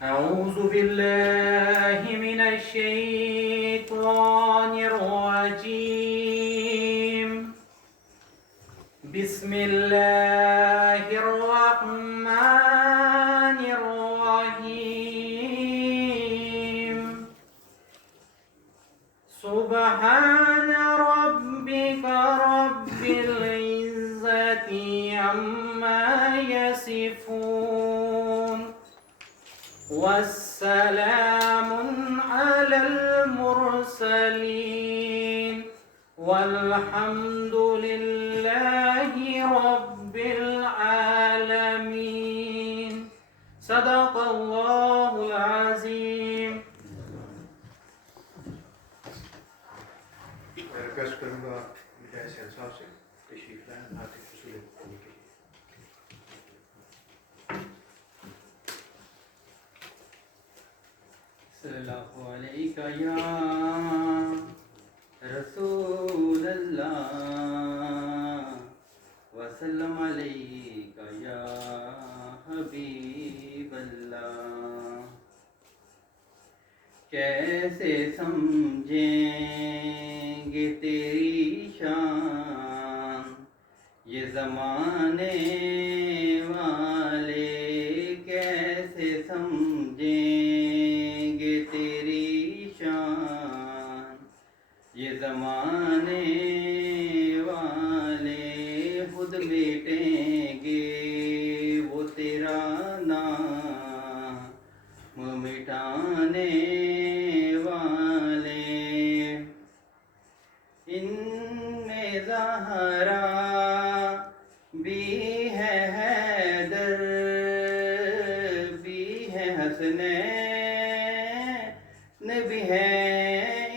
أعوذ بالله من الشيطان الرجيم. بسم الله الرحمن الرحيم. سبحان ربك رب العزة عما يصفون والسلام على المرسلين والحمد لله رب العالمين. صدق الله العظيم. میں ریکویسٹ کروں گا مجاہد حسین صاحب سے تشریف لائیں نعت رسول کرنے کے لیے. صلی اللہ علیہ یا رسول اللہ وسلم علیہ یا حبیب اللہ. کیسے سمجھیں گے تیری شان یہ زمانے والے، کیسے سمجھیں گے تیری شان یہ زمانے والے. خود بیٹیں گے وہ تیرا نام مٹانے والے. ان میں زہرا بھی ہے حیدر بھی ہے حسنین بھی ہے.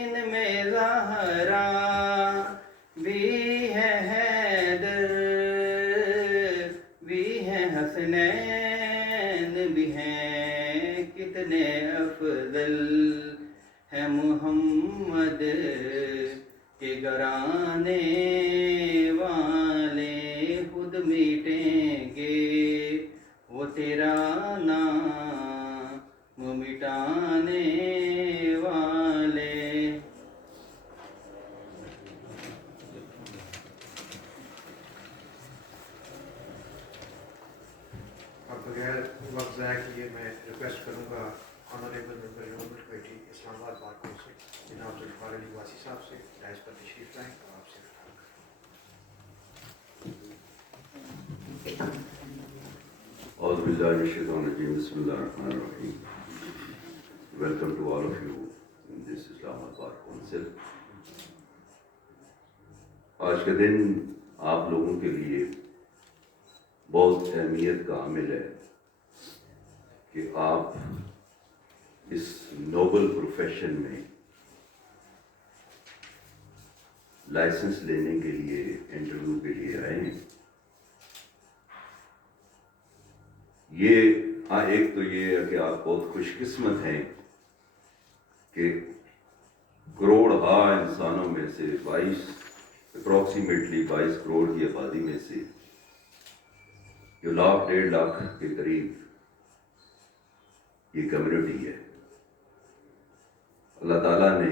ان میں زہرا بھی ہے حیدر بھی ہے حسنین بھی ہیں. کتنے افضل ہے محمد کے گھرانے والے. خود میٹیں گے وہ تیرا نام مٹانے والے. اور بغیر وقت ضائع کیے میں ریکویسٹ کروں گا آنریبل ممبر انوائرمنٹ کمیٹی اسلام آباد بار کونسل جناب ذوالفقار علی واسی صاحب سے ڈائز پر تشریف لائیں اور آپ سے اعوذ باللہ من الشیطان الرجیم. بسم اللہ الرحمن الرحیم. Welcome to all of you in this Islamabad bar council. آج کا دن آپ لوگوں کے لیے بہت اہمیت کا حامل ہے کہ آپ اس نوبل پروفیشن میں لائسنس لینے کے لیے انٹرویو کے لیے آئے ہیں. یہ ایک تو یہ ہے کہ آپ بہت خوش قسمت ہیں کہ کروڑ انسانوں میں سے اپروکسیمیٹلی 22 کروڑ کی آبادی میں سے جو 1.5 لاکھ کے قریب یہ کمیونٹی ہے. اللہ تعالیٰ نے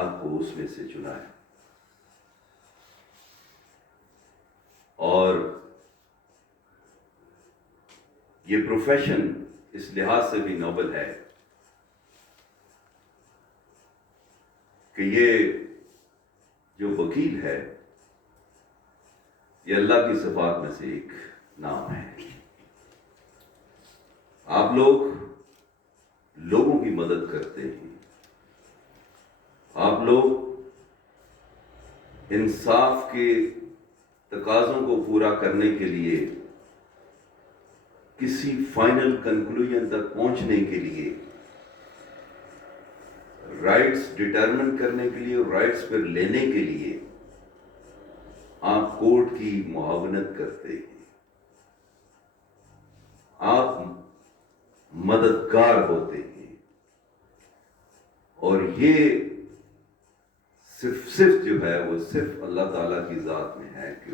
آپ کو اس میں سے چنا ہے اور یہ پروفیشن اس لحاظ سے بھی نوبل ہے کہ یہ جو وکیل ہے یہ اللہ کی صفات میں سے ایک نام ہے. آپ لوگوں کی مدد کرتے ہیں. آپ لوگ انصاف کے تقاضوں کو پورا کرنے کے لیے کسی فائنل کنکلوژن تک پہنچنے کے لیے رائٹس ڈٹرمن کرنے کے لیے اور رائٹس پر لینے کے لیے آپ کورٹ کی معاونت کرتے ہیں. آپ مددگار ہوتے ہیں اور یہ صرف جو ہے وہ صرف اللہ تعالیٰ کی ذات میں ہے کہ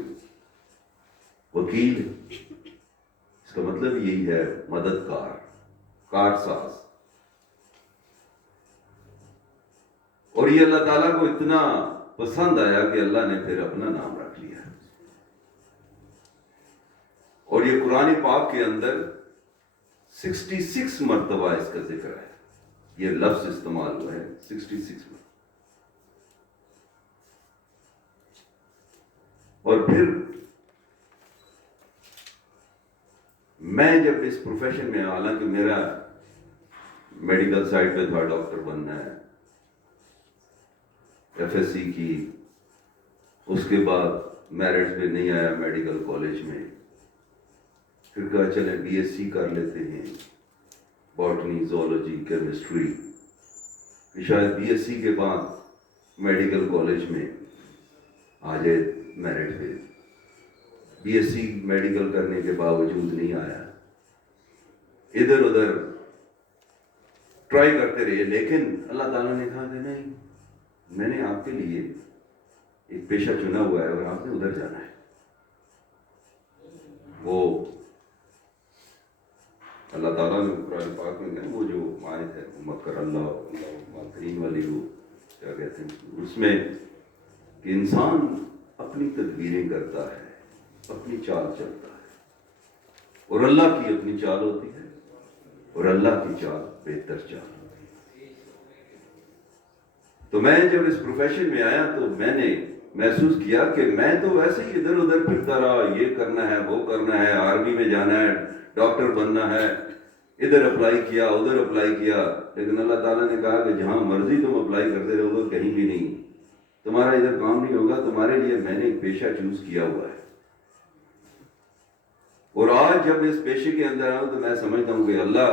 وکیل اس کا مطلب یہی ہے مددگار. کار ساز. اور یہ اللہ تعالیٰ کو اتنا پسند آیا کہ اللہ نے پھر اپنا نام رکھ لیا. اور یہ قرآن پاک کے اندر 66 مرتبہ اس کا ذکر ہے. یہ لفظ استعمال ہوا ہے 66 مرتبہ. اور پھر میں جب اس پروفیشن میں، حالانکہ میرا میڈیکل سائٹ پہ تھا، ڈاکٹر بننا ہے، FSC کی، اس کے بعد میرٹس پہ نہیں آیا میڈیکل کالج میں، پھر کہا چلیں BSc کر لیتے ہیں، باٹنی، زولوجی، کیمسٹری، کہ شاید BSc کے بعد میڈیکل کالج میں آ جائے میرٹ پہ. BSc میڈیکل کرنے کے باوجود نہیں آیا. ادھر ادھر ٹرائی کرتے رہے، لیکن اللہ تعالیٰ نے کہا کہ نہیں، میں نے آپ کے لیے ایک پیشہ چنا ہوا ہے اور آپ نے ادھر جانا ہے. وہ اللہ تعالیٰ نے قرآن پاک میں وہ جو آیت ہے مکر اللہ ماکرین والی، وہ کیا کہتے ہیں اس میں، کہ انسان اپنی تدبیریں کرتا ہے، اپنی چال چلتا ہے، اور اللہ کی اپنی چال ہوتی ہے، اور اللہ کی چال بہتر چال ہوتی ہے. تو میں جب اس پروفیشن میں آیا تو میں نے محسوس کیا کہ میں تو ویسے ہی ادھر ادھر پھرتا رہا، یہ کرنا ہے، وہ کرنا ہے، آرمی میں جانا ہے، ڈاکٹر بننا ہے، ادھر اپلائی کیا، ادھر اپلائی کیا. لیکن اللہ تعالیٰ نے کہا کہ جہاں مرضی تم اپلائی کرتے رہو گے، کہیں بھی نہیں، تمہارا ادھر کام نہیں ہوگا، تمہارے لیے میں نے ایک پیشہ چوز کیا ہوا ہے. اور آج جب اس پیشے کے اندر آؤں تو میں سمجھتا ہوں کہ اللہ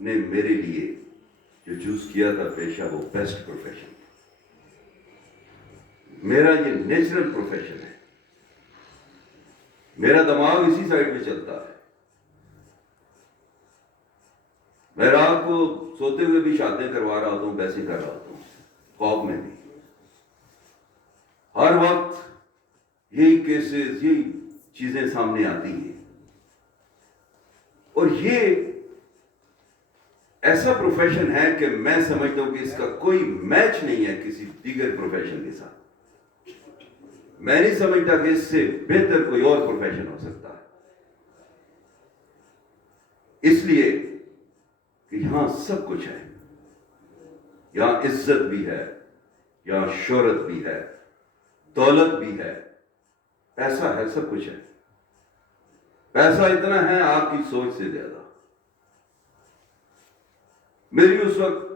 نے میرے لیے جو چوز کیا تھا پیشہ، وہ بیسٹ پروفیشن. میرا یہ نیچرل پروفیشن ہے، میرا دماغ اسی سائڈ پہ چلتا ہے. میں رات کو سوتے ہوئے بھی شادیں کروا رہا ہوتا ہوں، پیسے کر رہا ہوتا ہوں، خواب میں بھی. ہر وقت یہی کیسز، یہی چیزیں سامنے آتی ہیں. اور یہ ایسا پروفیشن ہے کہ میں سمجھتا ہوں کہ اس کا کوئی میچ نہیں ہے کسی دیگر پروفیشن کے ساتھ. میں نہیں سمجھتا کہ اس سے بہتر کوئی اور پروفیشن ہو سکتا ہے. اس لیے کہ یہاں سب کچھ ہے. یہاں عزت بھی ہے، یہاں شہرت بھی ہے، دولت بھی ہے، پیسہ ہے، سب کچھ ہے. پیسہ اتنا ہے آپ کی سوچ سے زیادہ. میری اس وقت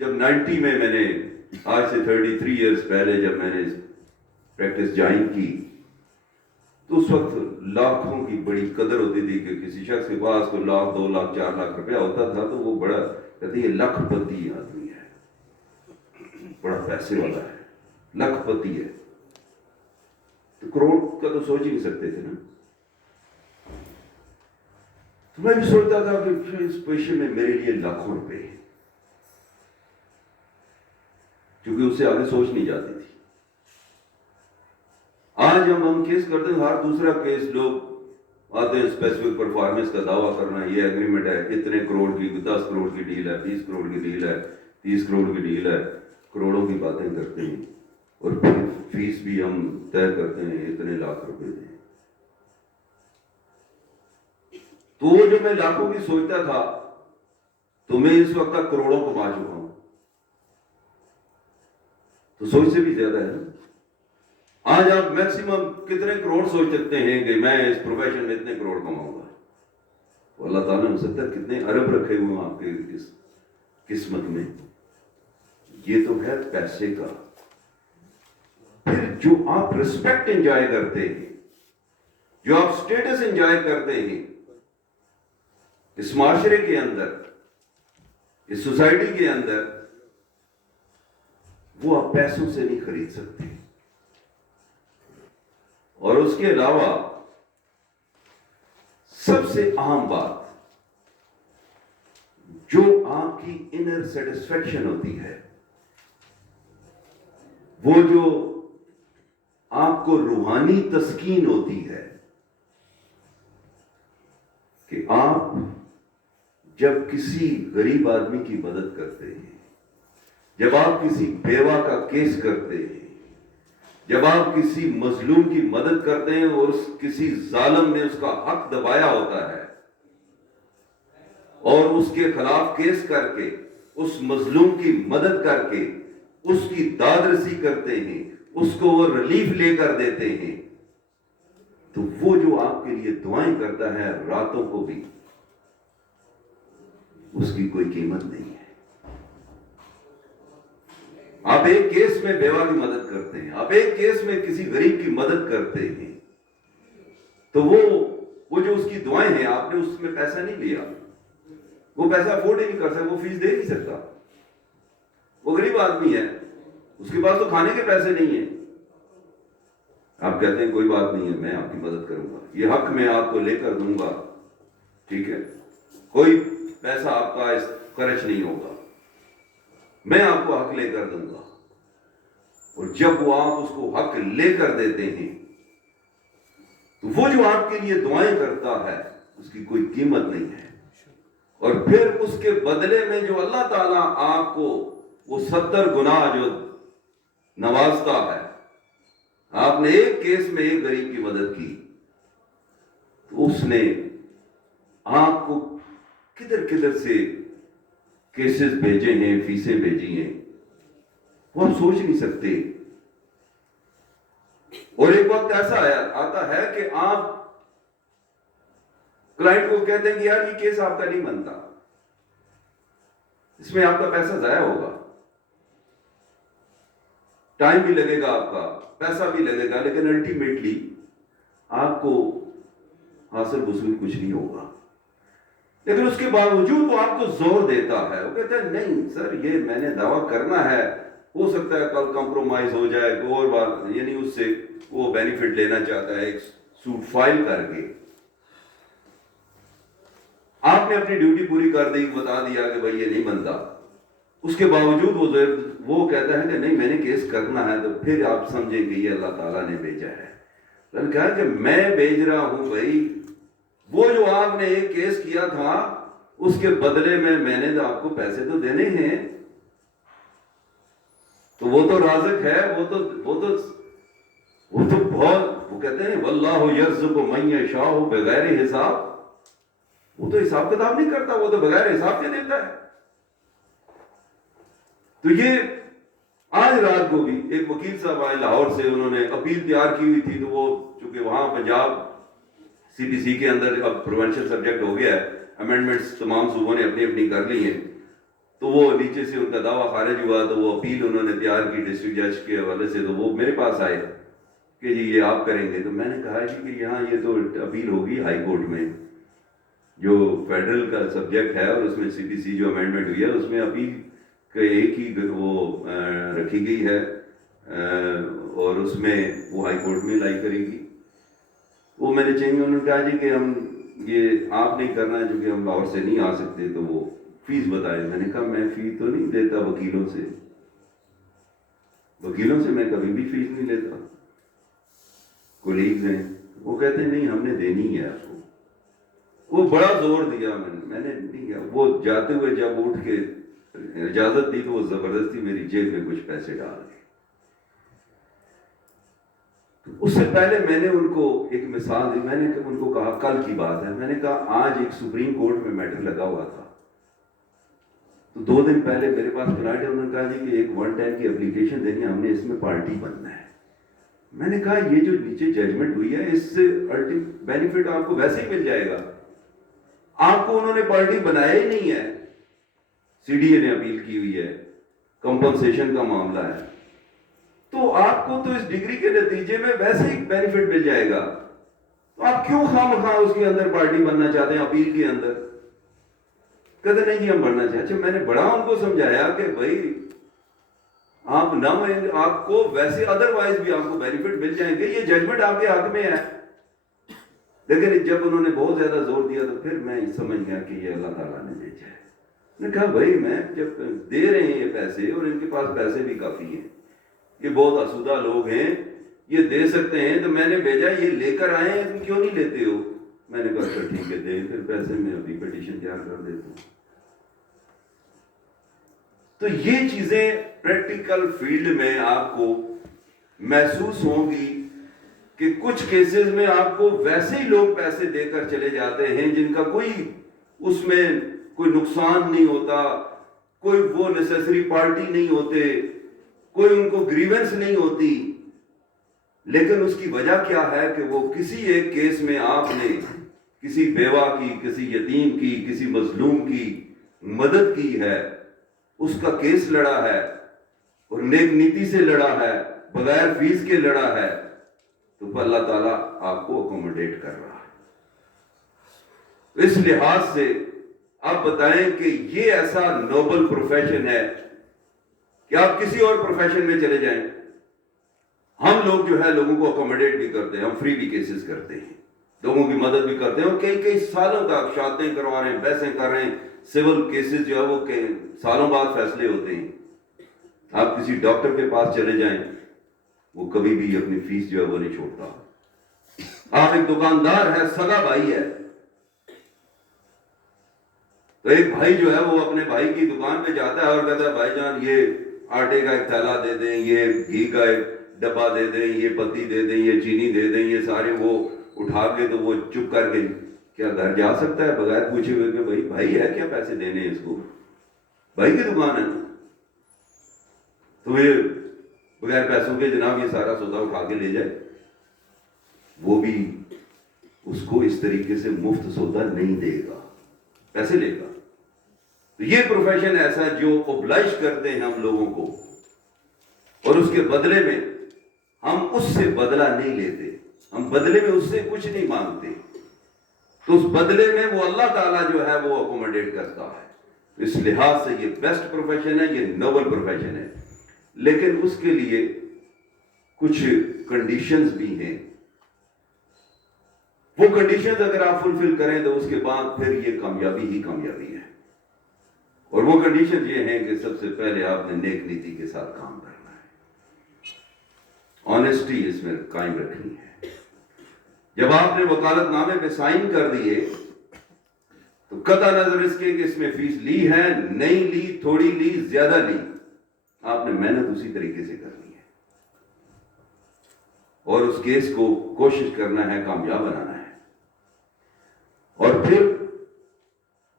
جب 90 میں نے آج سے 33 ایئرز پہلے جب میں نے پریکٹس جوائن کی تو اس وقت لاکھوں کی بڑی قدر ہوتی تھی کہ کسی شخص کے پاس کوئی 1 لاکھ 2 لاکھ 4 لاکھ روپیہ ہوتا تھا تو وہ بڑا کہتے ہیں لکھ پتی آدمی ہے، بڑا پیسے والا ہے، لکھ پتی ہے. تو کروڑ کا تو سوچ ہی نہیں سکتے تھے نا. تو میں بھی سوچتا تھا کہ اس پیشے میں میرے لیے لاکھوں روپے ہیں، کیونکہ اس سے آگے سوچ نہیں جاتی تھی. آج ہم کیس کرتے ہیں، ہر دوسرا کیس لوگ آتے ہیں اسپیسیفک پرفارمنس کا دعویٰ کرنا، یہ ایگریمنٹ ہے، اتنے کروڑ کی، 10 کروڑ کی ڈیل ہے، 20 کروڑ کی ڈیل ہے، 30 کروڑ کی ڈیل ہے، کروڑوں کی باتیں کرتے ہیں. اور پھر فیس بھی ہم طے کرتے ہیں اتنے لاکھ روپے دیں. تو وہ جو میں لاکھوں کی سوچتا تھا تو میں اس وقت تک کروڑوں کما چکا ہوں. تو سوچ سے بھی زیادہ ہے. آج آپ میکسیمم کتنے کروڑ سوچ سکتے ہیں کہ میں اس پروفیشن میں اتنے کروڑ کماؤں گا. تو اللہ تعالیٰ نے ہو سکتا ہے کتنے ارب رکھے ہوئے ہیں آپ کے اس قسمت میں. یہ تو ہے پیسے کا. پھر جو آپ رسپیکٹ انجوائے کرتے ہیں، جو آپ سٹیٹس انجوائے کرتے ہیں اس معاشرے کے اندر، اس سوسائٹی کے اندر، وہ آپ پیسوں سے نہیں خرید سکتے. اور اس کے علاوہ سب سے اہم بات جو آپ کی انر سیٹسفیکشن ہوتی ہے، وہ جو آپ کو روحانی تسکین ہوتی ہے کہ آپ جب کسی غریب آدمی کی مدد کرتے ہیں، جب آپ کسی بیوہ کا کیس کرتے ہیں، جب آپ کسی مظلوم کی مدد کرتے ہیں اور کسی ظالم نے اس کا حق دبایا ہوتا ہے اور اس کے خلاف کیس کر کے اس مظلوم کی مدد کر کے اس کی داد رسی کرتے ہیں، اس کو وہ ریلیف لے کر دیتے ہیں، تو وہ جو آپ کے لیے دعائیں کرتا ہے راتوں کو بھی، اس کی کوئی قیمت نہیں ہے۔ آپ ایک کیس میں بیوہ کی مدد کرتے ہیں، آپ ایک کیس میں کسی غریب کی مدد کرتے ہیں، تو وہ جو اس کی دعائیں ہیں، آپ نے اس میں پیسہ نہیں لیا، وہ پیسہ افورڈ ہی نہیں کر سکتا، وہ فیس دے نہیں سکتا، وہ غریب آدمی ہے، اس کے پاس تو کھانے کے پیسے نہیں ہیں۔ آپ کہتے ہیں کوئی بات نہیں ہے، میں آپ کی مدد کروں گا، یہ حق میں آپ کو لے کر دوں گا، ٹھیک ہے، کوئی پیسہ آپ کا خرچ نہیں ہوگا، میں آپ کو حق لے کر دوں گا۔ اور جب وہ آپ اس کو حق لے کر دیتے ہیں تو وہ جو آپ کے لیے دعائیں کرتا ہے اس کی کوئی قیمت نہیں ہے، اور پھر اس کے بدلے میں جو اللہ تعالیٰ آپ کو وہ 70 گنا جو نوازتا ہے، آپ نے ایک کیس میں ایک غریب کی مدد کی تو اس نے آپ کو کدھر کدھر سے کیسز بھیجے ہیں، فیسیں بھیجی ہیں، وہ ہم سوچ نہیں سکتے۔ اور ایک وقت ایسا آتا ہے کہ آپ کلائنٹ کو کہتے ہیں کہ یار یہ کیس آپ کا نہیں بنتا، اس میں آپ کا پیسہ ضائع ہوگا، ٹائم بھی لگے گا، آپ کا پیسہ بھی لگے گا، لیکن الٹیمیٹلی آپ کو حاصل وصول کچھ نہیں ہوگا۔ لیکن اس کے باوجود وہ آپ کو زور دیتا ہے، وہ کہتا ہے نہیں سر یہ میں نے دعویٰ کرنا ہے، ہو سکتا ہے کل کمپرومائز ہو جائے، کوئی اور بات، یعنی اس سے وہ بینیفٹ لینا چاہتا ہے ایک سوٹ فائل کر کے۔ آپ نے اپنی ڈیوٹی پوری کر دی، بتا دیا کہ بھائی یہ نہیں بنتا، اس کے باوجود وہ کہتا ہے کہ نہیں میں نے کیس کرنا ہے، تو پھر آپ سمجھیں کہ یہ اللہ تعالیٰ نے بھیجا ہے۔ میں نے کہا کہ میں بھیج رہا ہوں بھائی، وہ جو آپ نے ایک کیس کیا تھا اس کے بدلے میں نے تو آپ کو پیسے تو دینے ہیں، تو وہ تو رازق ہے، وہ تو بہت، وہ کہتے ہیں واللہ یرزق من یشاء بغیر حساب، وہ تو حساب کتاب نہیں کرتا، وہ تو بغیر حساب کے دیتا ہے۔ تو یہ آج رات کو بھی ایک وکیل صاحب آئے لاہور سے، انہوں نے اپیل تیار کی ہوئی تھی، تو وہ چونکہ وہاں پنجاب سی پی سی کے اندر اب پروونشل سبجیکٹ ہو گیا ہے، امینڈمنٹس تمام صوبوں نے اپنی اپنی کر لی ہیں، تو وہ نیچے سے ان کا دعویٰ خارج ہوا، تو وہ اپیل انہوں نے تیار کی ڈسٹرکٹ جج کے حوالے سے، تو وہ میرے پاس آئے کہ جی یہ آپ کریں گے، تو میں نے کہا جی کہ یہاں یہ تو اپیل ہوگی ہائی کورٹ میں، جو فیڈرل کا سبجیکٹ ہے اور اس میں سی پی سی جو امینڈمنٹ ہوئی ہے اس میں اپیل کہ ایک ہی وہ رکھی گئی ہے، اور اس میں وہ ہائی کورٹ میں لائی کرے گی۔ وہ میں نے چاہیے، انہوں نے کہا جی کہ ہم یہ آپ نہیں کرنا ہے چونکہ ہم لاہور سے نہیں آ سکتے، تو وہ فیس بتائے۔ میں نے کہا میں فیس تو نہیں دیتا وکیلوں سے میں کبھی بھی فیس نہیں لیتا، کولیگز ہیں وہ کہتے ہیں نہیں ہم نے دینی ہے آپ کو، وہ بڑا زور دیا، میں نے نہیں کیا، وہ جاتے ہوئے جب اٹھ کے اجازت دی تو وہ زبردستی میری جیب میں کچھ پیسے ڈال گئے۔ اس سے پہلے میں نے ان کو ایک مثال دی، میں نے ان کو کہا کل کی بات ہے، میں نے کہا آج ایک سپریم کورٹ میں میٹر لگا ہوا تھا، تو 2 دن پہلے میرے پاس کلائنٹ ہے، انہوں نے کہا جی کہ ایک 110 کی اپلیکیشن دینی ہے، ہم نے اس میں پارٹی بننا ہے۔ میں نے کہا یہ جو نیچے ججمنٹ ہوئی ہے اس سے بینیفٹ آپ کو ویسے ہی مل جائے گا، آپ کو انہوں نے پارٹی بنایا ہی نہیں ہے، سی ڈی اے نے اپیل کی ہوئی ہے، کمپنسیشن کا معاملہ ہے، تو آپ کو تو اس ڈگری کے نتیجے میں ویسے ہی بینیفٹ مل جائے گا، تو آپ کیوں خواہ اس کے اندر پارٹی بننا چاہتے ہیں اپیل کے اندر؟ کہتے نہیں جی ہم بننا چاہتے۔ اچھا میں نے بڑا ان کو سمجھایا کہ بھائی آپ نہ آپ کو ویسے ادروائز بھی آپ کو بینیفٹ مل جائیں گے، یہ ججمنٹ آپ کے حق میں ہے، لیکن جب انہوں نے بہت زیادہ زور دیا تو پھر میں سمجھ گیا کہ یہ اللہ تعالیٰ نے بھیجا ہے۔ میں نے کہا بھائی میں جب دے رہے ہیں یہ پیسے اور ان کے پاس پیسے بھی کافی ہیں، یہ بہت آسودہ لوگ ہیں، یہ دے سکتے ہیں، تو میں نے بھیجا یہ لے کر آئے ہیں، تم کیوں نہیں لیتے ہو؟ میں نے کہا اچھا ٹھیک ہے دیں پھر پیسے، میں ابھی پٹیشن تیار کر دیتا ہوں. تو یہ چیزیں پریکٹیکل فیلڈ میں آپ کو محسوس ہوں گی کہ کچھ کیسز میں آپ کو ویسے ہی لوگ پیسے دے کر چلے جاتے ہیں جن کا کوئی اس میں کوئی نقصان نہیں ہوتا، کوئی وہ نیسیسری پارٹی نہیں ہوتے، کوئی ان کو گریونس نہیں ہوتی، لیکن اس کی وجہ کیا ہے کہ وہ کسی ایک کیس میں آپ نے کسی بیوہ کی، کسی یتیم کی، کسی مظلوم کی مدد کی ہے، اس کا کیس لڑا ہے اور نیک نیتی سے لڑا ہے، بغیر فیس کے لڑا ہے، تو اللہ تعالیٰ آپ کو اکوموڈیٹ کر رہا ہے. اس لحاظ سے آپ بتائیں کہ یہ ایسا نوبل پروفیشن ہے کہ آپ کسی اور پروفیشن میں چلے جائیں، ہم لوگ جو ہے لوگوں کو اکوموڈیٹ بھی کرتے ہیں، ہم فری بھی کیسز کرتے ہیں، لوگوں کی مدد بھی کرتے ہیں، اور کئی سالوں تک شادیں کروا رہے ہیں، بحثیں کر رہے ہیں، سول کیسز جو ہے وہ سالوں بعد فیصلے ہوتے ہیں. آپ کسی ڈاکٹر کے پاس چلے جائیں، وہ کبھی بھی اپنی فیس جو ہے وہ نہیں چھوڑتا. آپ ایک دکاندار ہے، سگا بھائی ہے، تو ایک بھائی جو ہے وہ اپنے بھائی کی دکان پہ جاتا ہے اور کہتا ہے بھائی جان یہ آٹے کا ایک تھیلا دے دیں، یہ گھی کا ایک ڈبہ دے دیں، یہ پتی دے دیں، یہ چینی دے دیں، یہ سارے وہ اٹھا کے تو وہ چپ کر کے کیا گھر جا سکتا ہے بغیر پوچھے ہوئے کہ بھائی ہے کیا پیسے دینے اس کو، بھائی کی دکان ہے نا، تو یہ بغیر پیسوں کے جناب یہ سارا سودا اٹھا کے لے جائے. وہ بھی اس کو اس طریقے سے مفت سودا نہیں دے گا، پیسے لے گا. تو یہ پروفیشن ایسا ہے جو اوبلائج کرتے ہیں ہم لوگوں کو، اور اس کے بدلے میں ہم اس سے بدلہ نہیں لیتے، ہم بدلے میں اس سے کچھ نہیں مانگتے، تو اس بدلے میں وہ اللہ تعالیٰ جو ہے وہ اکوموڈیٹ کرتا ہے. اس لحاظ سے یہ بیسٹ پروفیشن ہے، یہ نوبل پروفیشن ہے. لیکن اس کے لیے کچھ کنڈیشنز بھی ہیں. وہ کنڈیشنز اگر آپ فلفل کریں تو اس کے بعد پھر یہ کامیابی ہی کامیابی ہے. اور وہ کنڈیشن یہ ہیں کہ سب سے پہلے آپ نے نیک نیتی کے ساتھ کام کرنا ہے، آنیسٹی اس میں قائم رکھنی ہے. جب آپ نے وکالت نامے پہ سائن کر دیے تو قطع نظر اس کے کہ اس میں فیس لی ہے نہیں لی، تھوڑی لی زیادہ لی، آپ نے محنت اسی طریقے سے کرنی ہے اور اس کیس کو کوشش کرنا ہے کامیاب بنانا ہے. اور پھر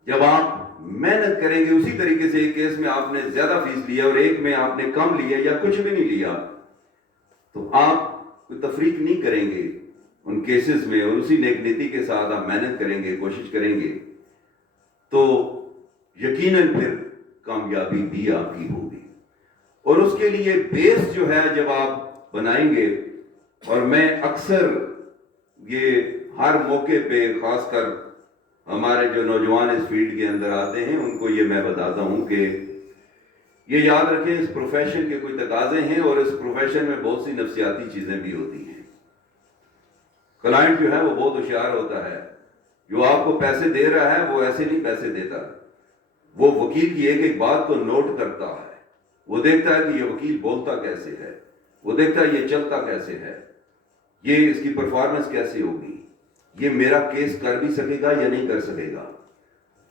جب آپ محنت کریں گے اسی طریقے سے، ایک کیس میں آپ نے زیادہ فیس لیا اور ایک میں آپ نے کم لیا یا کچھ بھی نہیں لیا، تو آپ کوئی تفریق نہیں کریں گے ان کیسز میں، اور اسی نیک نیتی کے ساتھ آپ محنت کریں گے، کوشش کریں گے، تو یقیناً پھر کامیابی بھی آپ کی ہوگی. اور اس کے لیے بیس جو ہے جب آپ بنائیں گے، اور میں اکثر یہ ہر موقع پہ خاص کر ہمارے جو نوجوان اس فیلڈ کے اندر آتے ہیں ان کو یہ میں بتاتا ہوں کہ یہ یاد رکھیں اس پروفیشن کے کوئی تقاضے ہیں، اور اس پروفیشن میں بہت سی نفسیاتی چیزیں بھی ہوتی ہیں. کلائنٹ جو ہے وہ بہت ہوشیار ہوتا ہے، جو آپ کو پیسے دے رہا ہے وہ ایسے نہیں پیسے دیتا، وہ وکیل کی ایک ایک بات کو نوٹ کرتا ہے، وہ دیکھتا ہے کہ یہ وکیل بولتا کیسے ہے، وہ دیکھتا ہے یہ چلتا کیسے ہے، یہ اس کی پرفارمنس کیسے ہوگی، یہ میرا کیس کر بھی سکے گا یا نہیں کر سکے گا.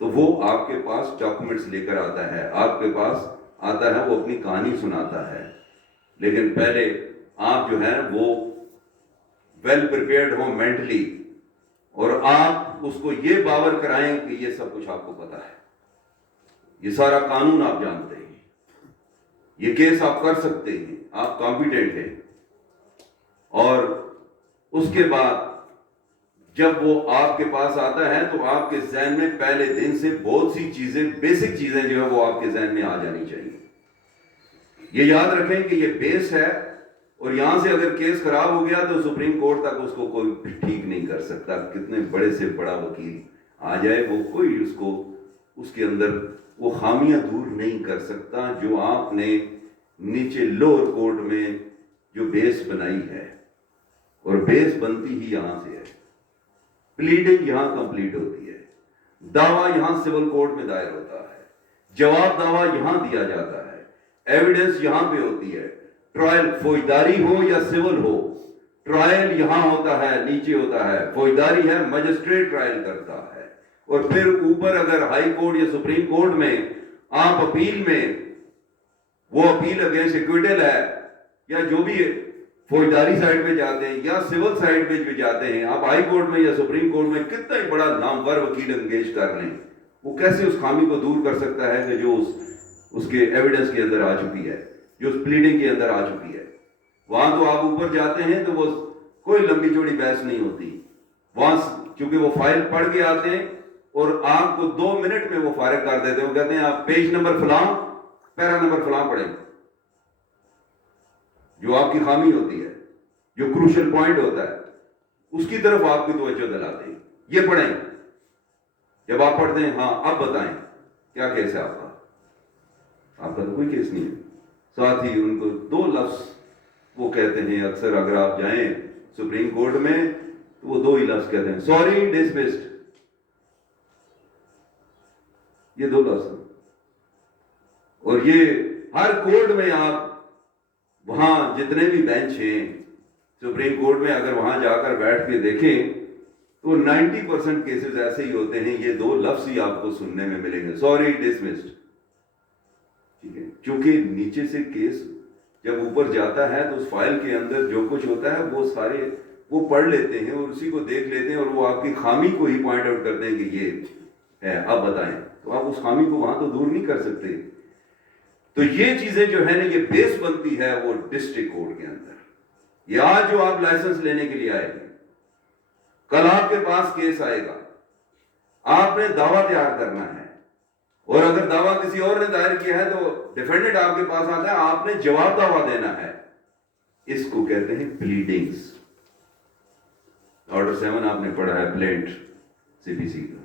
تو وہ آپ کے پاس ڈاکومنٹس لے کر آتا ہے، آپ کے پاس آتا ہے، وہ اپنی کہانی سناتا ہے. لیکن پہلے آپ جو ہے وہ ویل پریپیئرڈ ہوں مینٹلی، اور آپ اس کو یہ باور کرائیں کہ یہ سب کچھ آپ کو پتا ہے، یہ سارا قانون آپ جانتے ہیں، یہ کیس آپ کر سکتے ہیں، آپ کمپیٹنٹ ہیں. اور اس کے بعد جب وہ آپ کے پاس آتا ہے تو آپ کے ذہن میں پہلے دن سے بہت سی چیزیں، بیسک چیزیں جو ہے وہ آپ کے ذہن میں آ جانی چاہیے. یہ یاد رکھیں کہ یہ بیس ہے، اور یہاں سے اگر کیس خراب ہو گیا تو سپریم کورٹ تک اس کو کوئی ٹھیک نہیں کر سکتا. کتنے بڑے سے بڑا وکیل آ جائے وہ کوئی اس کو اس کے اندر وہ خامیاں دور نہیں کر سکتا جو آپ نے نیچے لوور کورٹ میں جو بیس بنائی ہے. اور بیس بنتی ہی یہاں سے ہے، پلیڈنگ یہاں کمپلیٹ ہوتی ہے، دعویٰ یہاں سول کورٹ میں دائر ہوتا ہے، جواب دعویٰ یہاں دیا جاتا ہے، ایویڈنس یہاں پہ ہوتی ہے. ٹرائل فوجداری ہو یا سول ہو، ٹرائل یہاں ہوتا ہے، نیچے ہوتا ہے، فوجداری ہے مجسٹریٹ ٹرائل کرتا ہے، اور پھر اوپر اگر ہائی کورٹ یا سپریم کورٹ میں آپ اپیل میں وہ اپیل اگینسٹ ایکویٹل ہے یا جو بھی فوجداری سائڈ پہ جاتے ہیں یا سول سائڈ پہ بھی جاتے ہیں، آپ ہائی کورٹ میں یا سپریم کورٹ میں کتنا ہی بڑا نامور وکیل انگیج کر لیں، وہ کیسے اس خامی کو دور کر سکتا ہے کہ جو اس کے ایویڈنس کے اندر آ چکی ہے، جو اس پلیڈنگ کے اندر آ چکی ہے۔ وہاں تو آپ اوپر جاتے ہیں تو وہ کوئی لمبی چوڑی بحث نہیں ہوتی، وہاں چونکہ وہ فائل پڑھ کے آتے ہیں اور آپ کو 2 منٹ میں وہ فارغ کر دیتے ہیں، وہ کہتے ہیں آپ پیج نمبر فلاں پیرا نمبر فلاں پڑھیں، جو آپ کی خامی ہوتی ہے، جو کروشل پوائنٹ ہوتا ہے اس کی طرف آپ کی توجہ دلاتے ہیں، یہ پڑھیں۔ جب آپ پڑھتے ہیں ہاں اب بتائیں کیا کیس ہے آپ کا تو کوئی کیس نہیں ہے، ساتھ ہی ان کو 2 لفظ وہ کہتے ہیں اکثر، اگر آپ جائیں سپریم کورٹ میں تو وہ 2 ہی لفظ کہتے ہیں، سوری ڈسمسڈ، یہ 2 لفظ ہیں، اور یہ ہر کورٹ میں آپ وہاں جتنے بھی بینچ ہیں سپریم کورٹ میں اگر وہاں جا کر بیٹھ کے دیکھیں تو 90% کیسز ایسے ہی ہوتے ہیں، یہ 2 لفظ ہی آپ کو سننے میں ملیں گے، سوری ڈسمسڈ، ٹھیک ہے، چونکہ نیچے سے کیس جب اوپر جاتا ہے تو اس فائل کے اندر جو کچھ ہوتا ہے وہ سارے وہ پڑھ لیتے ہیں اور اسی کو دیکھ لیتے ہیں اور وہ آپ کی خامی کو ہی پوائنٹ آؤٹ کرتے ہیں کہ یہ ہے، اب بتائیں، تو آپ اس خامی کو وہاں تو دور نہیں کر سکتے۔ تو یہ چیزیں جو ہے نا یہ بیس بنتی ہے وہ ڈسٹرکٹ کورٹ کے اندر۔ یہ آج جو آپ لائسنس لینے کے لیے آئے ہیں، کل آپ کے پاس کیس آئے گا، آپ نے دعویٰ تیار کرنا ہے، اور اگر دعویٰ کسی اور نے دائر کیا ہے تو ڈیفینڈنٹ آپ کے پاس آتا ہے، آپ نے جواب دعویٰ دینا ہے، اس کو کہتے ہیں پلیڈنگز۔ آرڈر 7 آپ نے پڑھا ہے پلینٹ سی پی سی کا،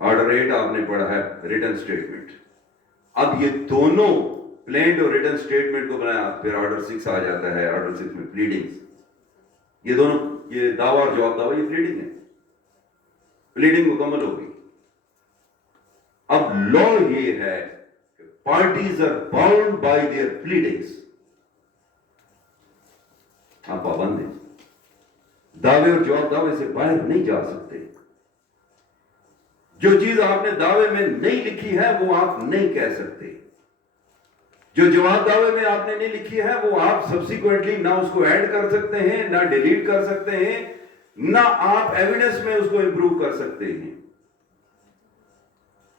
آرڈر 8 آپ نے پڑھا ہے ریٹن سٹیٹمنٹ۔ اب یہ دونوں پلینٹ اور ریٹن سٹیٹمنٹ کو بنایا، پھر آرڈر 6 آ جاتا ہے، آرڈر 6 میں پلیڈنگز، یہ دونوں، یہ دعویٰ اور جواب دعویٰ، یہ پلیڈنگ ہے، پلیڈنگ مکمل ہوگی۔ اب لا یہ ہے کہ parties are bound by their pleadings, آپ پابند ہیں، دعوے اور جواب دعوے سے باہر نہیں جا سکتے، جو چیز آپ نے دعوے میں نہیں لکھی ہے وہ آپ نہیں کہہ سکتے، جو جواب دعوے میں آپ نے نہیں لکھی ہے وہ آپ سبسیکوینٹلی نہ اس کو ایڈ کر سکتے ہیں، نہ ڈیلیٹ کر سکتے ہیں، نہ آپ ایویڈنس میں اس کو امپروو کر سکتے ہیں۔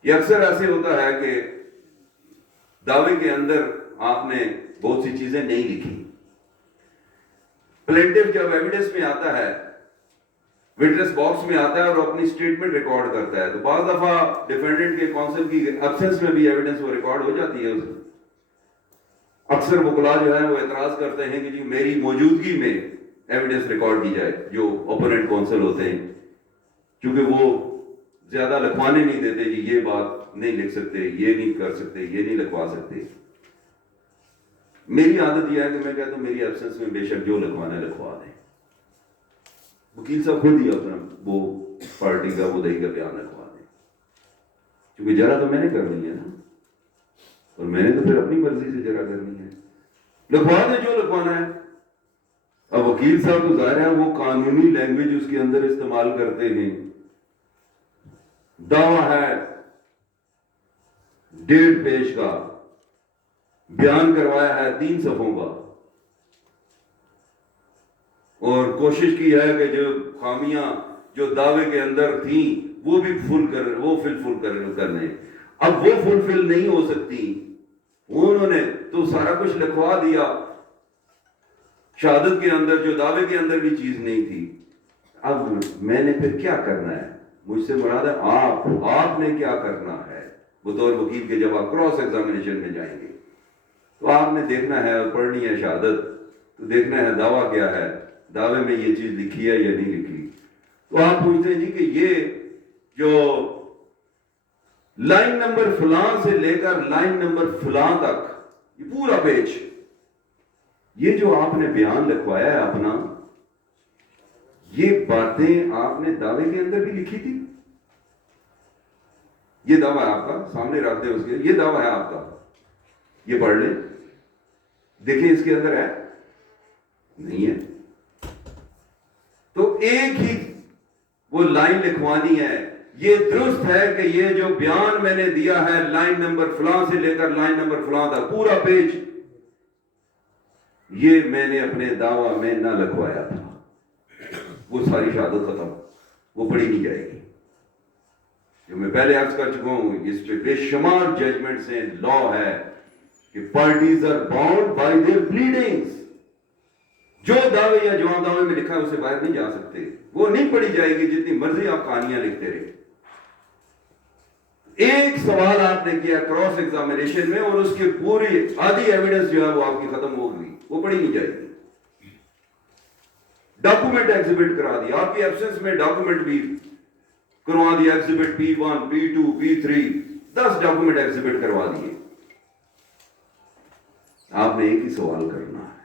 یہ اکثر ایسے ہوتا ہے کہ دعوے کے اندر آپ نے بہت سی چیزیں نہیں لکھی، پلینٹف جب ایویڈنس میں آتا ہے، وٹنس باکس میں آتا ہے اور اپنی سٹیٹمنٹ ریکارڈ کرتا ہے، تو بعض دفعہ ڈیفینڈنٹ کے کونسل کی ایبسنس میں بھی ایویڈنس وہ ریکارڈ ہو جاتی ہے، اکثر وکلاء جو ہے وہ اعتراض کرتے ہیں کہ جی میری موجودگی میں ایویڈنس ریکارڈ کی جائے، جو اوپوننٹ کونسل ہوتے ہیں، چونکہ وہ زیادہ لکھوانے نہیں دیتے، جی یہ بات نہیں لکھ سکتے، یہ نہیں کر سکتے، یہ نہیں لکھوا سکتے۔ میری عادت یہ ہے کہ میں کہتا ہوں میری ایبسنس میں بے شک جو لکھوانا ہے لکھوا دیں، وکیل صاحب خود ہی اپنا وہ پارٹی کا وہ دہی کا بیان لکھوا دیں، کیونکہ جرا تو میں نے کرنی ہے نا، اور میں نے تو پھر اپنی مرضی سے جرا کرنی ہے، لکھوا دیں جو لکھوانا ہے۔ اب وکیل صاحب تو ظاہر ہے وہ قانونی لینگویج اس کے اندر استعمال کرتے ہیں، دعویٰ ہے 1.5 پیج کا، بیان کروایا ہے 3 صفحوں کا، اور کوشش کی ہے کہ جو خامیاں جو دعوے کے اندر تھیں وہ بھی فل کرنے، اب وہ فل نہیں ہو سکتی، انہوں نے تو سارا کچھ لکھوا دیا، شہادت کے اندر جو دعوے کے اندر بھی چیز نہیں تھی، اب میں نے پھر کیا کرنا ہے؟ مجھ سے مراد ہے آپ نے کیا کرنا ہے بطور وکیل کے؟ جب آپ کراس ایگزامینیشن میں جائیں گے تو آپ نے دیکھنا ہے اور پڑھنی ہے شہادت، تو دیکھنا ہے دعویٰ کیا ہے، دعوے میں یہ چیز لکھی ہے یا نہیں لکھی، تو آپ پوچھتے ہیں جی کہ یہ جو لائن نمبر فلاں سے لے کر لائن نمبر فلاں تک یہ پورا پیج، یہ جو آپ نے بیان لکھوایا ہے اپنا، یہ باتیں آپ نے دعوے کے اندر بھی لکھی تھی؟ یہ دعویٰ ہے آپ کا، سامنے رکھ دیں اس کے، یہ دعویٰ ہے آپ کا، یہ پڑھ لیں، دیکھیں اس کے اندر ہے نہیں ہے، ایک ہی وہ لائن لکھوانی ہے. یہ درست ہے کہ یہ جو بیان میں نے دیا ہے لائن نمبر فلاں سے لے کر لائن نمبر فلاں تک پورا پیج یہ میں نے اپنے دعویٰ میں نہ لکھوایا تھا. وہ ساری شہادت ختم, وہ پڑھی نہیں جائے گی. جو میں پہلے عرض کر چکا ہوں, اس پہ بے شمار ججمنٹس ہیں. لا ہے کہ parties are bound by their pleadings. جو دعوے یا جو دعوے میں لکھا ہے اسے باہر نہیں جا سکتے. وہ نہیں پڑھی جائے گی جتنی مرضی آپ کہانیاں لکھتے رہے. ایک سوال آپ نے کیا کراس ایگزامینیشن میں اور اس کی پوری آدھی ایویڈنس جو ہے وہ آپ کی ختم ہو گئی, وہ پڑھی نہیں جائے گی. ڈاکومنٹ ایگزیبٹ کرا دیا, آپ کی ایبسنس میں ڈاکومنٹ بھی کروا دیا, exhibit P1 P2 P3 10 document exhibit کروا دیے. آپ نے ایک ہی سوال کرنا ہے,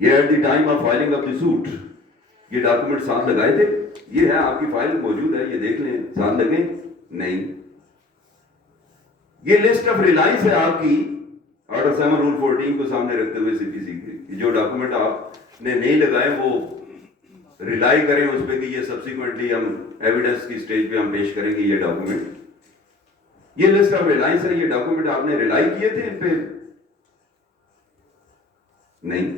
یہ at the time of filing of the suit یہ ڈاکومنٹ ساتھ لگائے تھے؟ یہ ہے آپ کی فائل موجود ہے, یہ دیکھ لیں, ساتھ لگیں نہیں. یہ لسٹ آف ریلائنس ہے آپ کی آرڈر 7 رول 14 کو سامنے رکھتے ہوئے سی پی سی کے. جو ڈاکومنٹ آپ نے نہیں لگائے وہ ریلائی کریں اس پہ کہ یہ سبسیکوینٹلی ہم ایویڈنس کی سٹیج پہ ہم پیش کریں گے یہ ڈاکومنٹ. یہ لسٹ آف ریلائنس ہے, یہ ڈاکومنٹ آپ نے ریلائی کیے تھے ان پہ؟ نہیں.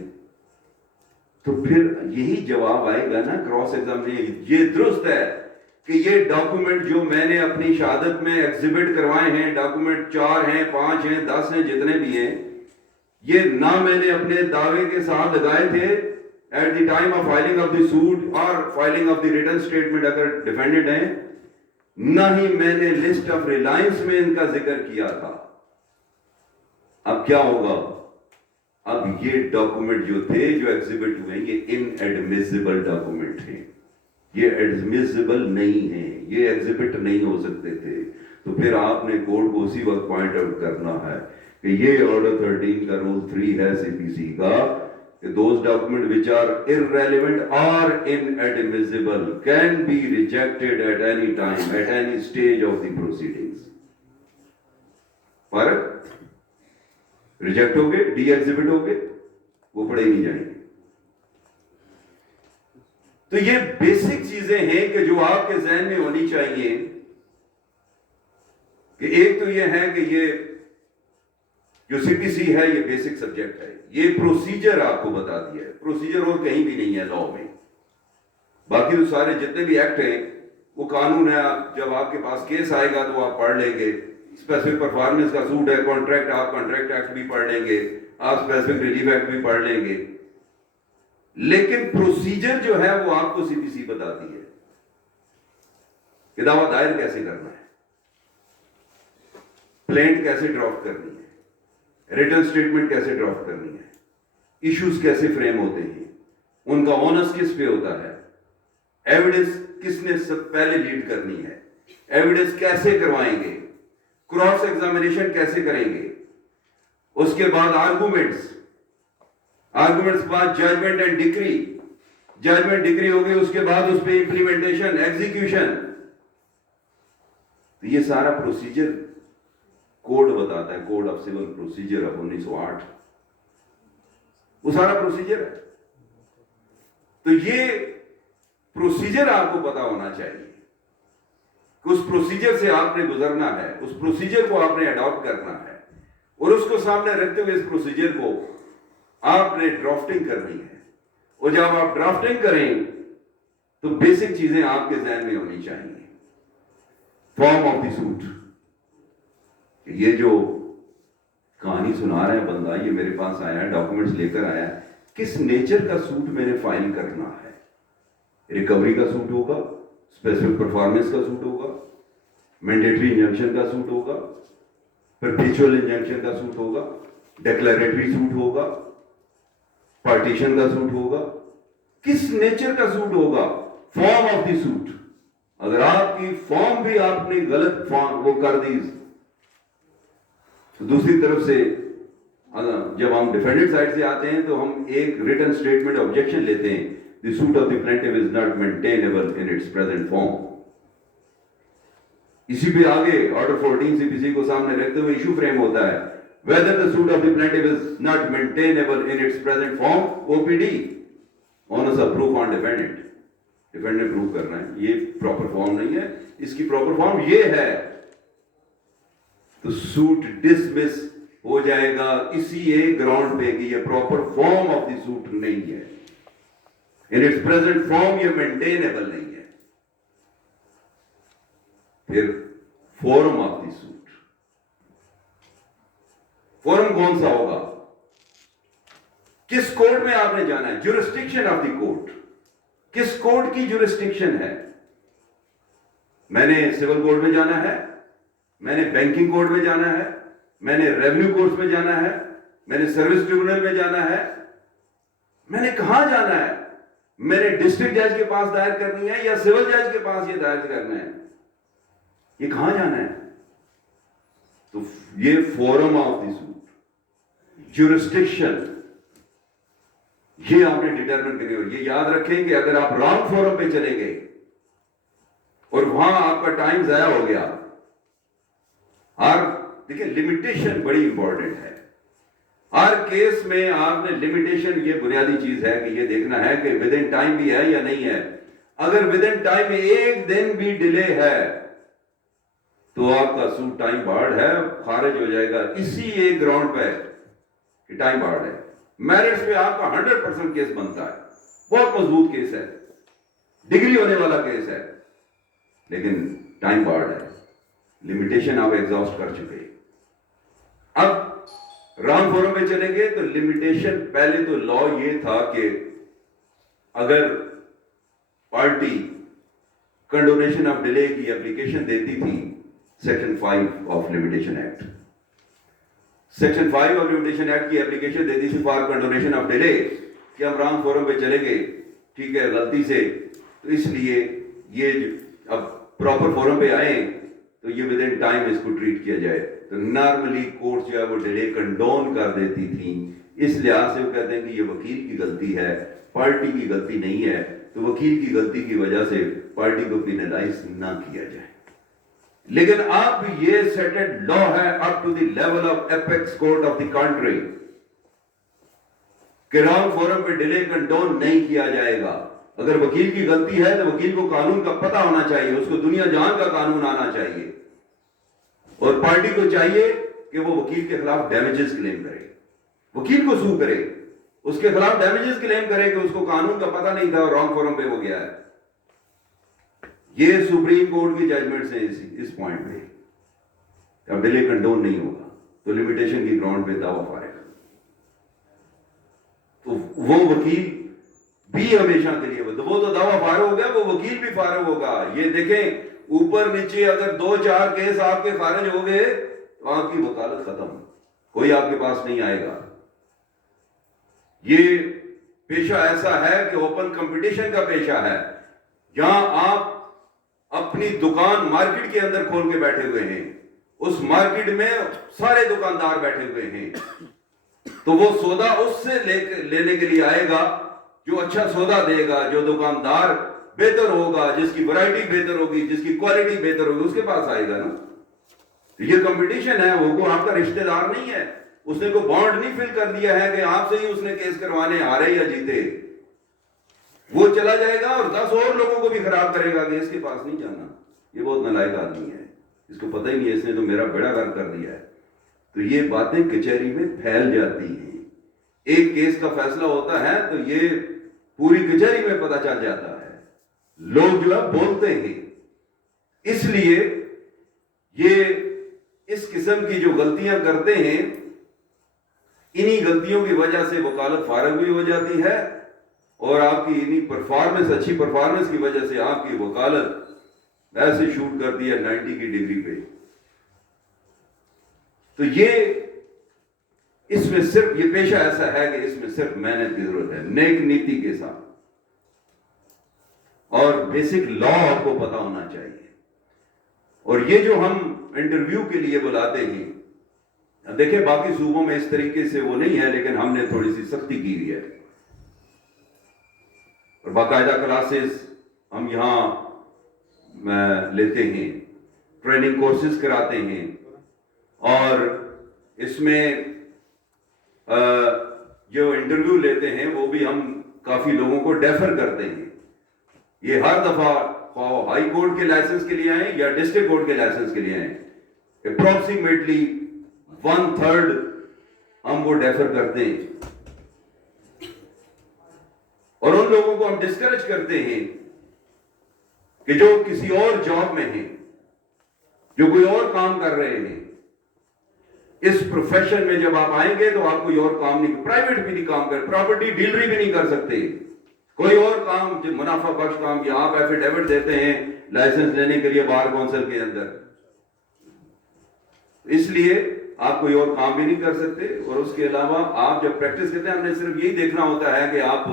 تو پھر یہی جواب آئے گا نا کراس ایگزامینیشن. یہ درست ہے کہ یہ ڈاکومنٹ جو میں نے اپنی شہادت میں ایگزیبٹ کروائے ہیں, ڈاکومنٹ 4 ہیں 5 ہیں 10 ہیں جتنے بھی ہیں, یہ نہ میں نے اپنے دعوے کے ساتھ لگائے تھے at the time of filing of the suit اور filing of the written statement اگر ڈیفینڈنٹ ہیں, نہ ہی میں نے لسٹ آف ریلائنس میں ان کا ذکر کیا تھا. اب کیا ہوگا؟ اب یہ ڈاکومنٹ جو تھے جو ایگزیبٹ ہوئے یہ ان ایڈمیسیبل ڈاکومنٹ ہیں, یہ ایڈمیسیبل نہیں ہیں, یہ ایگزیبٹ نہیں ہو سکتے تھے. تو پھر آپ نے کورٹ کو اسی وقت پوائنٹ آؤٹ کرنا ہے کہ یہ آرڈر 13 کا رول 3 ہے سی پی سی کا کہ those documents which are irrelevant or inadmissible can be rejected at any time, at any stage of the proceedings. فرق ریجیکٹ ہو گئے, ڈی ایگزیبٹ ہو گئے, وہ پڑھے نہیں جائیں گے. تو یہ بیسک چیزیں ہیں کہ جو آپ کے ذہن میں ہونی چاہیے کہ ایک تو یہ ہے کہ یہ جو سی پی سی ہے یہ بیسک سبجیکٹ ہے, یہ پروسیجر آپ کو بتا دیا ہے, پروسیجر اور کہیں بھی نہیں ہے لا میں. باقی تو سارے جتنے بھی ایکٹ ہیں وہ قانون ہے, جب آپ کے پاس کیس آئے گا تو آپ پڑھ لیں گے. اسپیسیفک پرفارمنس کا سوٹ ہے, کانٹریکٹ, آپ کانٹریکٹ ایکٹ بھی پڑھ لیں گے, آپ اسپیسیفک ریلیف ایکٹ بھی پڑھ لیں گے. لیکن پروسیجر جو ہے وہ آپ کو سی پی سی بتاتی ہے کہ دعویٰ دائر کیسے کرنا ہے, پلینٹ کیسے ڈرافٹ کرنی ہے, ریٹن اسٹیٹمنٹ کیسے ڈرافٹ کرنی ہے, ایشوز کیسے فریم ہوتے ہیں, ان کا آنس کس پہ ہوتا ہے, ایویڈنس کس نے سب پہلے لیڈ کرنی ہے, ایویڈنس کیسے کروائیں گے, کراس ایگزامینیشن کیسے کریں گے, اس کے بعد آرگومنٹس کے بعد judgment and decree, judgment decree ہو گئی, اس کے بعد اس پہ امپلیمنٹیشن, ایگزیکیوشن. تو یہ سارا پروسیجر کوڈ بتاتا ہے, code of civil procedure of 1908, وہ سارا پروسیجر ہے. تو یہ پروسیجر آپ کو پتا ہونا چاہیے کہ اس پروسیجر سے آپ نے گزرنا ہے, اس پروسیجر کو آپ نے اڈاپٹ کرنا ہے, اور اس کو سامنے رکھتے ہوئے اس پروسیجر کو آپ نے ڈرافٹنگ کرنی ہے. اور جب آپ ڈرافٹنگ کریں تو بیسک چیزیں آپ کے ذہن میں ہونی چاہیے. فارم آف دی سوٹ, یہ جو کہانی سنا رہا ہے بندہ, یہ میرے پاس آیا ہے, ڈاکومنٹس لے کر آیا ہے, کس نیچر کا سوٹ میں نے فائل کرنا ہے. ریکوری کا سوٹ ہوگا, اسپیسیفک پرفارمنس کا سوٹ ہوگا, مینڈیٹری انجنکشن کا سوٹ ہوگا, پرپیچوئل انجنکشن کا سوٹ ہوگا, ڈیکلیریٹری سوٹ ہوگا, پارٹیشن کا سوٹ ہوگا, کس نیچر کا سوٹ ہوگا, فارم آف دی سوٹ. اگر آپ کی فارم بھی آپ نے غلط فارم وہ کر دی تو دوسری طرف سے جب ہم ڈیفینڈنٹ سائڈ سے آتے ہیں تو ہم ایک ریٹن اسٹیٹمنٹ آبجیکشن لیتے ہیں, the suit of the plaintiff is not maintainable in its present form. اسی پہ آگے آرڈر 14 سی پی سی کو سامنے رکھتے ہوئے ایشو فریم ہوتا ہے, whether the suit of the plaintiff is not maintainable in its present form, OPD, onus of proof on defendant. Defend نے پروو کرنا ہے. یہ پراپر فارم نہیں ہے. اس کی پراپر فارم یہ ہے تو سوٹ ڈسمس ہو جائے گا اسی ایک گراؤنڈ پہ کہ یہ proper form of the suit نہیں ہے. ان اٹس پریزنٹ فارم یہ مینٹینیبل نہیں ہے. پھر forum of the suit. Forum کون سا ہوگا؟ کس کورٹ میں آپ نے جانا ہے؟ Jurisdiction of the court. کس کورٹ کی جورسڈکشن ہے؟ میں نے سول کورٹ میں جانا ہے, میں نے بینکنگ کورٹ میں جانا ہے, میں نے ریونیو کورٹ میں جانا ہے, میں نے سروس ٹریبونل میں جانا ہے, میں نے کہاں جانا ہے؟ میں نے ڈسٹرکٹ جج کے پاس دائر کرنی ہے یا سول جج کے پاس یہ دائر کرنا ہے؟ یہ کہاں جانا ہے؟ تو یہ forum of the suit, jurisdiction, یہ آپ نے ڈیٹرمن کرنی. اور یہ یاد رکھیں کہ اگر آپ رانگ فورم پہ چلے گئے اور وہاں آپ کا ٹائم ضائع ہو گیا. اور دیکھیں لمیٹیشن بڑی امپورٹنٹ ہے. ہر کیس میں آپ نے لمیٹیشن, یہ بنیادی چیز ہے کہ یہ دیکھنا ہے کہ ود ان ٹائم بھی ہے یا نہیں ہے. اگر ود ان ٹائم میں ایک دن بھی ڈیلے ہے تو آپ کا سوٹ ٹائم بارڈ ہے, خارج ہو جائے گا اسی ایک گراؤنڈ پہ کہ ٹائم بارڈ ہے. میرٹس پہ آپ کا 100% کیس بنتا ہے, بہت مضبوط کیس ہے, ڈگری ہونے والا کیس ہے, لیکن ٹائم بارڈ ہے. لمیٹیشن آپ ایگزاسٹ کر چکے. اب رانگ فورم پہ چلیں گے تو لمیٹیشن, پہلے تو لا یہ تھا کہ اگر پارٹی کنڈونیشن آف ڈیلے کی اپلیکیشن دیتی تھی, section 5 of limitation act, section 5 of limitation act کی اپلیکیشن دیتی تھی فار کنڈونیشن آف ڈیلے کہ ہم رانگ فورم پہ چلے گئے, ٹھیک ہے, غلطی سے, تو اس لیے یہ اب پراپر فورم پہ آئیں تو یہ ود ان ٹائم اس کو ٹریٹ کیا جائے. تو نارملی کورٹ جو ہے وہ ڈیلے کنڈون کر دیتی تھیں. اس لحاظ سے وہ کہتے ہیں کہ یہ وکیل کی غلطی ہے, پارٹی کی غلطی نہیں ہے, تو وکیل کی غلطی کی وجہ سے پارٹی کو پینلائز نہ کیا جائے. لیکن اب یہ سیٹڈ لا ہے up to the level of apex court of the country کہ رانگ فورم پہ ڈیلے کنڈون نہیں کیا جائے گا. اگر وکیل کی غلطی ہے تو وکیل کو قانون کا پتہ ہونا چاہیے, اس کو دنیا جہان کا قانون آنا چاہیے, اور پارٹی کو چاہیے کہ وہ وکیل کے خلاف ڈیمیجز کلیم کرے, وکیل کو سو کرے, اس کے خلاف ڈیمیجز کلیم کرے کہ اس کو قانون کا پتہ نہیں تھا اور رانگ فورم پہ ہو گیا ہے. یہ سپریم کورٹ کی ججمنٹس ہیں اس پوائنٹ پہ. اب ڈیلے کنڈون نہیں ہوگا تو لمیٹیشن کی گراؤنڈ پہ دعویٰ فارغ. تو وہ وکیل بھی ہمیشہ کے لیے, وہ تو دعویٰ فارغ ہو گیا, وہ وکیل بھی فارغ ہوگا. یہ دیکھیں اوپر نیچے اگر 2-4 کیس آپ کے خارج ہو گئے تو آپ کی وکالت ختم, کوئی آپ کے پاس نہیں آئے گا. یہ پیشہ ایسا ہے کہ اوپن کمپٹیشن کا پیشہ ہے, جہاں آپ اپنی دکان مارکیٹ کے اندر کھول کے بیٹھے ہوئے ہیں, اس مارکیٹ میں سارے دکاندار بیٹھے ہوئے ہیں, تو وہ سودا اس سے لینے کے لیے آئے گا جو اچھا سودا دے گا, جو دکاندار بہتر ہوگا, جس کی ورائٹی بہتر ہوگی, جس کی کوالٹی بہتر ہوگی, اس کے پاس آئے گا نا. یہ کمپٹیشن ہے, وہ کوئی آپ کا رشتہ دار نہیں ہے, اس نے کوئی بانڈ نہیں فل کر دیا ہے کہ آپ سے ہی اس نے کیس کروانے, ہارے یا جیتے. وہ چلا جائے گا اور 10 اور لوگوں کو بھی خراب کرے گا کہ اس کے پاس نہیں جانا, یہ بہت نالائق آدمی ہے, اس کو پتہ ہی نہیں ہے, اس نے تو میرا بیڑا غرق کر دیا ہے. تو یہ باتیں کچہری میں پھیل جاتی ہیں. ایک کیس کا فیصلہ ہوتا ہے تو یہ پوری کچہری میں پتہ چل جاتا ہے, لوگ جو ہے بولتے ہیں. اس لیے یہ اس قسم کی جو غلطیاں کرتے ہیں, انہی غلطیوں کی وجہ سے وکالت فارغ بھی ہو جاتی ہے, اور آپ کی انہی پرفارمنس, اچھی پرفارمنس کی وجہ سے آپ کی وکالت ایسے شوٹ کرتی ہے 90 کی ڈگری پہ. تو یہ اس میں صرف یہ پیشہ ایسا ہے کہ اس میں صرف محنت کی ضرورت ہے, نیک نیتی کے ساتھ, اور بیسک لا آپ کو پتا ہونا چاہیے. اور یہ جو ہم انٹرویو کے لیے بلاتے ہیں, دیکھیں باقی صوبوں میں اس طریقے سے وہ نہیں ہے, لیکن ہم نے تھوڑی سی سختی کی ہوئی ہے, اور باقاعدہ کلاسز ہم یہاں لیتے ہیں, ٹریننگ کورسز کراتے ہیں, اور اس میں جو انٹرویو لیتے ہیں وہ بھی ہم کافی لوگوں کو ڈیفر کرتے ہیں. یہ ہر دفعہ ہائی کورٹ کے لائسنس کے لیے آئیں یا ڈسٹرکٹ کورٹ کے لائسنس کے لیے آئیں, اپروکسیمیٹلی 1/3 ہم وہ ڈیفر کرتے ہیں. اور ان لوگوں کو ہم ڈسکریج کرتے ہیں کہ جو کسی اور جاب میں ہیں, جو کوئی اور کام کر رہے ہیں. اس پروفیشن میں جب آپ آئیں گے تو آپ کوئی اور کام نہیں, پرائیویٹ بھی نہیں کام کر, پراپرٹی ڈیلری بھی نہیں کر سکتے, کوئی اور کام جو منافع بخش کام کیا. آپ ایفیڈیوٹ دیتے ہیں لائسنس لینے کے لیے بار کونسل کے اندر, اس لیے آپ کوئی اور کام بھی نہیں کر سکتے. اور اس کے علاوہ آپ جب پریکٹس کرتے ہیں, ہم نے صرف یہی دیکھنا ہوتا ہے کہ آپ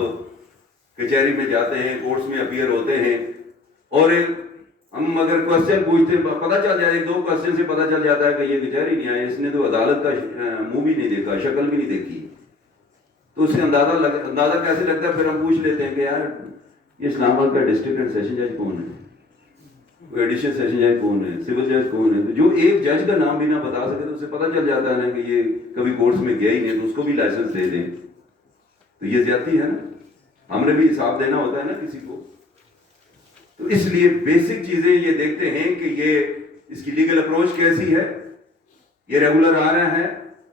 کچہری میں جاتے ہیں, کورٹس میں اپیئر ہوتے ہیں, اور ہم اگر کوشچن پوچھتے ہیں پتہ چل جائے, 2 کوشچن سے پتہ چل جاتا ہے کہ یہ کچہری نہیں آئے, اس نے تو عدالت کا منہ بھی نہیں دیکھا, شکل بھی نہیں دیکھی. تو اس سے اندازہ کیسے لگتا ہے. پھر ہم پوچھ لیتے ہیں کہ یار یہ اسلام آباد کا ڈسٹرکٹ اینڈ سیشن جج کون ہے, ایڈیشنل سیشن جج کون ہے, سول جج کون ہے. جو ایک جج کا نام بھی نہ بتا سکے تو اسے پتہ چل جاتا ہے نا کہ یہ کبھی کورٹس میں گیا ہی نہیں, تو اس کو بھی لائسنس دے دیں. تو یہ زیادتی ہے نا, ہم نے بھی حساب دینا ہوتا ہے نا کسی کو. تو اس لیے بیسک چیزیں یہ دیکھتے ہیں کہ یہ اس کی لیگل اپروچ کیسی ہے, یہ ریگولر آ رہا ہے,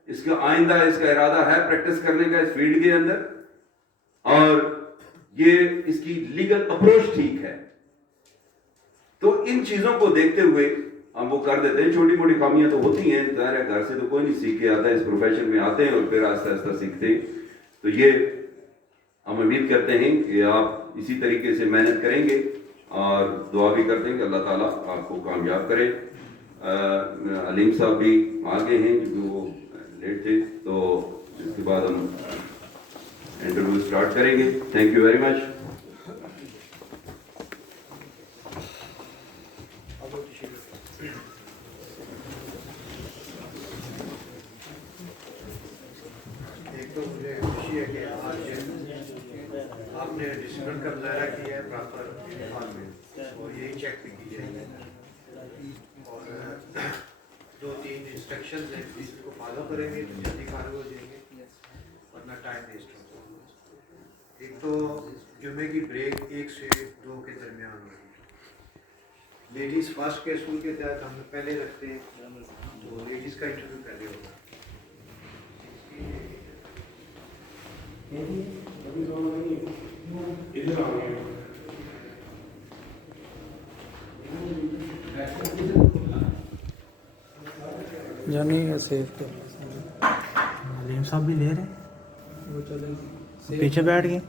اس کا آئندہ اس کا ارادہ ہے پریکٹس کرنے کا اس فیلڈ کے اندر, اور یہ اس کی لیگل اپروچ ٹھیک ہے. تو ان چیزوں کو دیکھتے ہوئے ہم وہ کر دیتے ہیں. چھوٹی موٹی خامیاں تو ہوتی ہیں, ظاہر ہے گھر سے تو کوئی نہیں سیکھ کے آتا ہے, اس پروفیشن میں آتے ہیں اور پھر آہستہ آہستہ سیکھتے ہیں. تو یہ ہم امید کرتے ہیں کہ آپ اسی طریقے سے محنت کریں گے, اور دعا بھی کرتے ہیں کہ اللہ تعالیٰ آپ کو کامیاب کرے. علیم صاحب بھی آگے ہیں کیونکہ وہ لیٹ تھے, تو اس کے بعد ہم انٹرویو اسٹارٹ کریں گے. Thank you very much. ایک تو مجھے خوشی ہے کہ آج آپ نے ڈسپلن کا مظاہرہ کیا ہے پراپر یونیفارم میں, اور یہی چیک بھی کی جائے گی, اور 2-3 انسٹرکشنز ہیں اس کو فالو کریں گے تو جلدی فارغ ہو جائیں گے, ورنہ ٹائم ویسٹ ہوتا ہے. ایک تو جمعے کی بریک 1 سے 2 کے درمیان ہوگی. لیڈیز فرسٹ کے اصول کے تحت ہم پہلے رکھتے ہیں, تو لیڈیز کا انٹرویو پہلے ہوگا. جانی سیف علیم صاحب بھی لے رہے ہیں, وہ چلے پیچھے بیٹھ گئے.